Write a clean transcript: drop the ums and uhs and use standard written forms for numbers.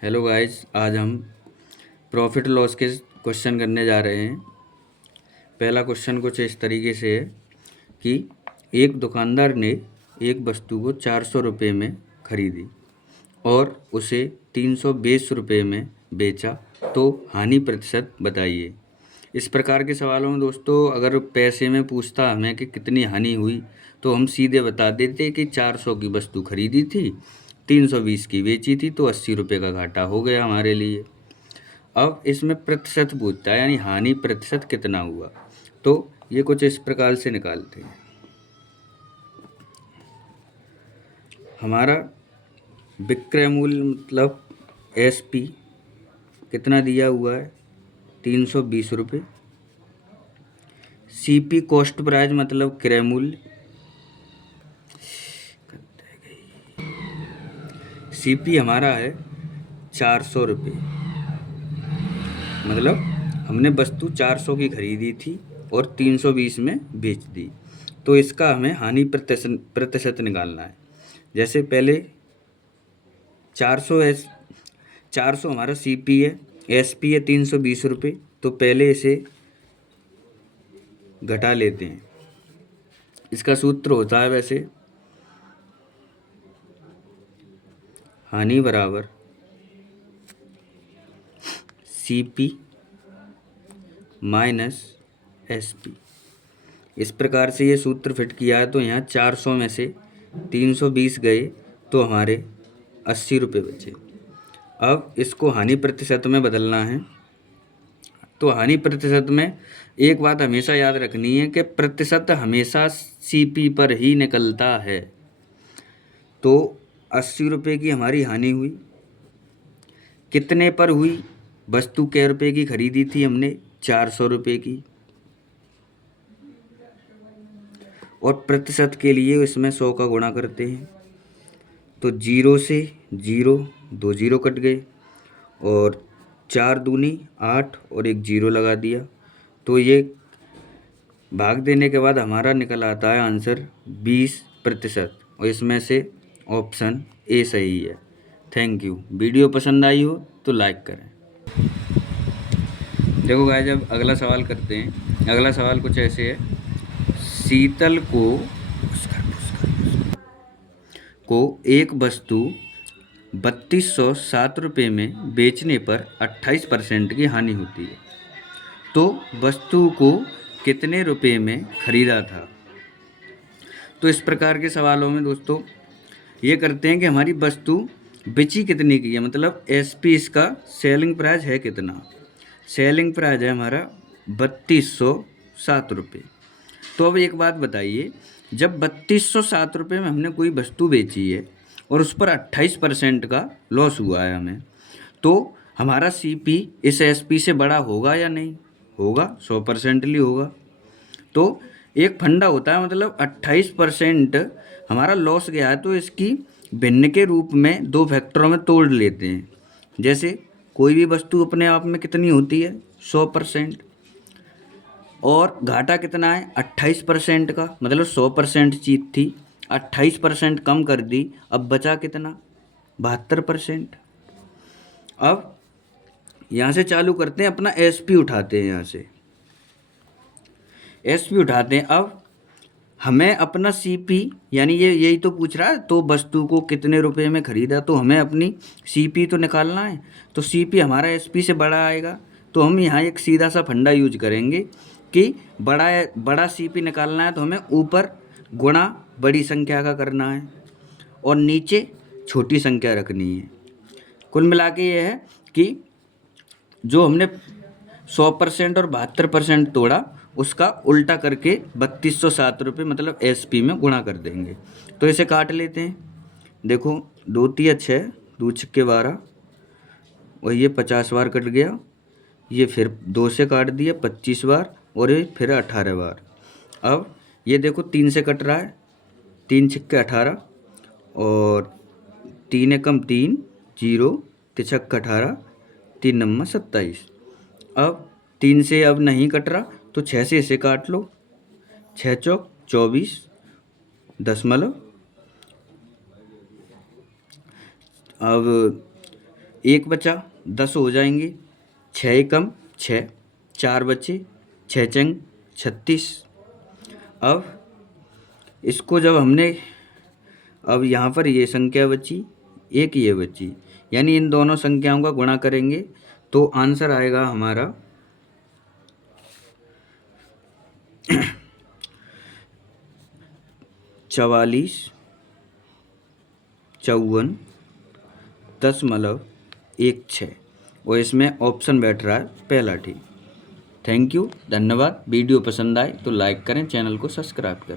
Hello guys, आज हम profit loss के क्वेश्चन करने जा रहे हैं। पहला क्वेश्चन कुछ इस तरीके से है कि एक दुकानदार ने एक वस्तु को 400 रुपये में खरीदी और उसे 320 रुपये में बेचा, तो हानि प्रतिशत बताइए। इस प्रकार के सवालों में दोस्तों अगर पैसे में पूछता हमें कि कितनी हानि हुई, तो हम सीधे बता देते कि 400 की वस्तु खरीदी थी, 320 की बेची थी, तो 80 रुपये का घाटा हो गया हमारे लिए। अब इसमें प्रतिशत पूछता है, यानी हानि प्रतिशत कितना हुआ, तो ये कुछ इस प्रकार से निकालते हैं। हमारा विक्रय मूल्य मतलब एसपी कितना दिया हुआ है, 320 रुपये। सीपी कॉस्ट प्राइस मतलब क्रय मूल्य, सीपी हमारा है 400 रुपये। मतलब हमने वस्तु 400 की खरीदी थी और 320 में बेच दी, तो इसका हमें हानि प्रतिशत निकालना है। जैसे पहले 400 हमारा सीपी है, एसपी है 320 रुपये, तो पहले इसे घटा लेते हैं। इसका सूत्र होता है वैसे हानि बराबर सीपी माइनस एसपी। इस प्रकार से ये सूत्र फिट किया है, तो यहाँ 400 में से 320 गए तो हमारे 80 रुपये बचे। अब इसको हानि प्रतिशत में बदलना है, तो हानि प्रतिशत में एक बात हमेशा याद रखनी है कि प्रतिशत हमेशा सीपी पर ही निकलता है। तो 80 रुपये की हमारी हानि हुई, कितने पर हुई? वस्तु कै रुपये की खरीदी थी हमने, 400 रुपये की, और प्रतिशत के लिए इसमें 100 का गुणा करते हैं, तो 0 से 0, 2 जीरो कट गए, और 4 दूनी 8 और 1 जीरो लगा दिया, तो ये भाग देने के बाद हमारा निकल आता है आंसर 20%, और इसमें से ऑप्शन ए सही है। Thank you. वीडियो पसंद आई हो तो लाइक करें। देखो गाइस, अब अगला सवाल करते हैं। अगला सवाल कुछ ऐसे है, शीतल को एक वस्तु 3207 रुपये में बेचने पर 28% की हानि होती है, तो वस्तु को कितने रुपये में खरीदा था? तो इस प्रकार के सवालों में दोस्तों ये करते हैं कि हमारी वस्तु बेची कितने की है, मतलब एसपी, इसका सेलिंग प्राइस है कितना। सेलिंग प्राइस है हमारा 3207 रुपये। तो अब एक बात बताइए, जब 3207 रुपये में हमने कोई वस्तु बेची है और उस पर 28% का लॉस हुआ है हमें, तो हमारा सीपी इस एसपी से बड़ा होगा या नहीं होगा? 100% होगा। तो एक फंडा होता है, मतलब 28% हमारा लॉस गया है, तो इसकी भिन्न के रूप में 2 फैक्टरों में तोड़ लेते हैं। जैसे कोई भी वस्तु अपने आप में कितनी होती है, 100%, और घाटा कितना है 28% का, मतलब 100% चीज थी, 28% कम कर दी, अब बचा कितना, 72%। अब यहाँ से चालू करते हैं, अपना एसपी उठाते हैं, यहाँ से एसपी उठाते हैं। अब हमें अपना सीपी, यानी ये यही तो पूछ रहा है, तो वस्तु को कितने रुपए में खरीदा, तो हमें अपनी सीपी तो निकालना है, तो सीपी हमारा एसपी से बड़ा आएगा। तो हम यहाँ एक सीधा सा फंडा यूज करेंगे कि बड़ा सीपी निकालना है, तो हमें ऊपर गुणा बड़ी संख्या का करना है और नीचे छोटी संख्या रखनी है। कुल मिला के ये है कि जो हमने 100% और 72% तोड़ा, उसका उल्टा करके 3207 रुपये मतलब एसपी में गुणा कर देंगे। तो इसे काट लेते हैं। देखो 2 तिया 6, 2 छक्के 12, और ये 50 बार कट गया, ये फिर 2 से काट दिया 25 बार, और ये फिर 18 बार। अब ये देखो 3 से कट रहा है, 3 छक्के 18, और 3 एकम 3, 0, तिछक 18, 3 नम्मा 27। अब 3 से अब नहीं कट रहा, तो 6 से इसे काट लो, 6 चौक 24 दशमलव। अब 1 बचा, 10 हो जाएंगे, 6 एकम 6, 4 बचे, 6 चंग 36। अब इसको जब हमने, अब यहाँ पर ये संख्या बची, एक ये बची, यानी इन दोनों संख्याओं का गुणा करेंगे तो आंसर आएगा हमारा 44,54.16 और इसमें ऑप्शन बैठ रहा है पहला। ठीक, थैंक यू, धन्यवाद। वीडियो पसंद आए तो लाइक करें, चैनल को सब्सक्राइब करें।